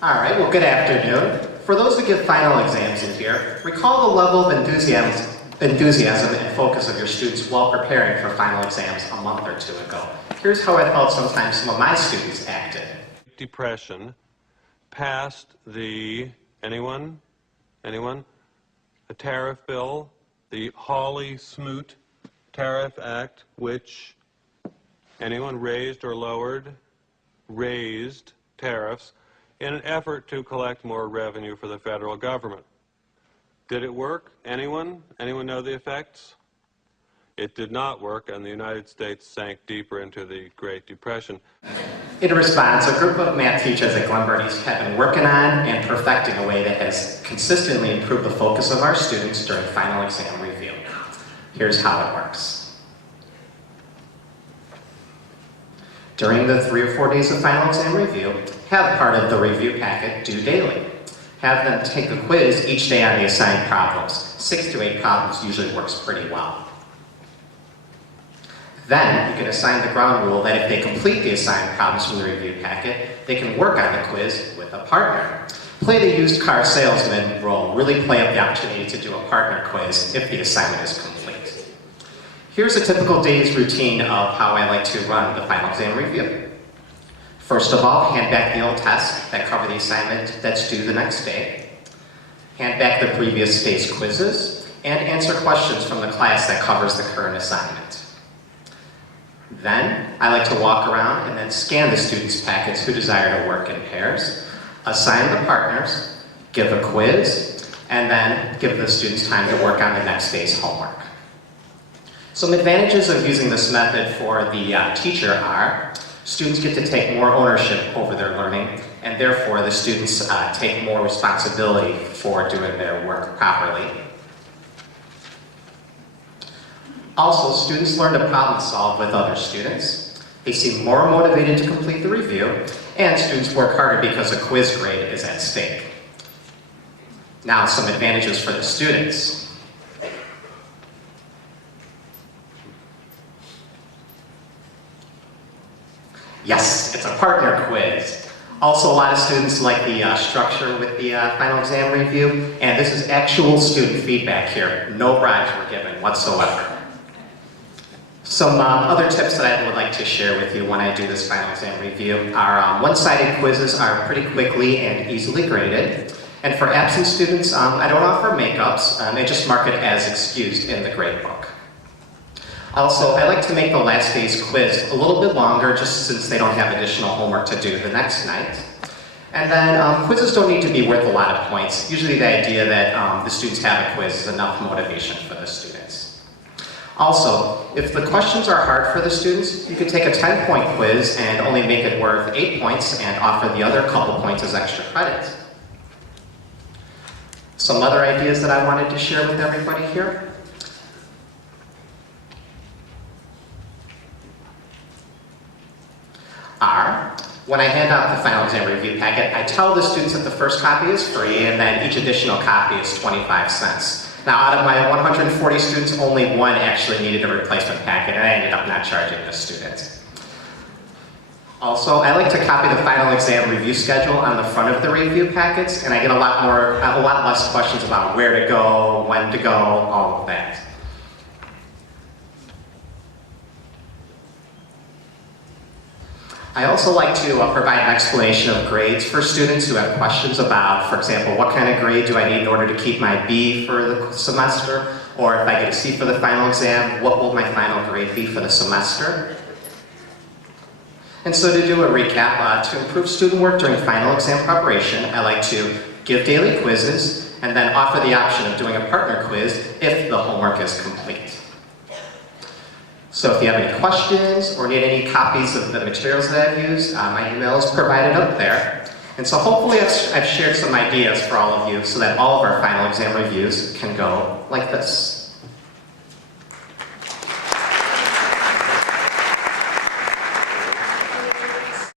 All right, well, good afternoon. For those who give final exams in here, recall the level of enthusiasm and focus of your students while preparing for final exams a month or two ago. Here's how I felt sometimes some of my students acted. Depression passed the, anyone? A tariff bill, the Hawley-Smoot Tariff Act, which anyone raised or lowered, raised tariffs in an effort to collect more revenue for the federal government. Did it work? Anyone? Anyone know the effects? It did not work, and the United States sank deeper into the Great Depression. In response, a group of math teachers at Glenbard East have been working on and perfecting a way that has consistently improved the focus of our students during final exam review. Here's how it works. During the 3 or 4 days of final exam review, have part of the review packet due daily. Have them take a quiz each day on the assigned problems. 6 to 8 problems usually works pretty well. Then, you can assign the ground rule that if they complete the assigned problems from the review packet, they can work on the quiz with a partner. Play the used car salesman role, really play up the opportunity to do a partner quiz if the assignment is complete. Here's a typical day's routine of how I like to run the final exam review. First of all, hand back the old tests that cover the assignment that's due the next day. Hand back the previous day's quizzes, and answer questions from the class that covers the current assignment. Then, I like to walk around and then scan the students' packets who desire to work in pairs, assign the partners, give a quiz, and then give the students time to work on the next day's homework. Some advantages of using this method for the teacher are students get to take more ownership over their learning, and therefore the students take more responsibility for doing their work properly. Also, students learn to problem solve with other students. They seem more motivated to complete the review, and students work harder because a quiz grade is at stake. Now, some advantages for the students. Yes, it's a partner quiz. Also, a lot of students like the structure with the final exam review, and this is actual student feedback here. No bribes were given whatsoever. Some other tips that I would like to share with you when I do this final exam review are one-sided quizzes are pretty quickly and easily graded. And for absent students, I don't offer makeups. I just mark it as excused in the grade book. Also, I like to make the last day's quiz a little bit longer just since they don't have additional homework to do the next night. And then quizzes don't need to be worth a lot of points. Usually the idea that the students have a quiz is enough motivation for the students. Also, if the questions are hard for the students, you could take a 10-point quiz and only make it worth 8 points and offer the other couple points as extra credit. Some other ideas that I wanted to share with everybody here. Are, when I hand out the final exam review packet, I tell the students that the first copy is free and then each additional copy is 25 cents. Now, out of my 140 students, only one actually needed a replacement packet, and I ended up not charging the student. Also, I like to copy the final exam review schedule on the front of the review packets, and I get a lot less questions about where to go, when to go, all of that. I also like to provide an explanation of grades for students who have questions about, for example, what kind of grade do I need in order to keep my B for the semester? Or if I get a C for the final exam, what will my final grade be for the semester? And so to do a recap, to improve student work during final exam preparation, I like to give daily quizzes and then offer the option of doing a partner quiz if the homework is complete. So if you have any questions or need any copies of the materials that I've used, my email is provided up there. And so hopefully I've shared some ideas for all of you so that all of our final exam reviews can go like this.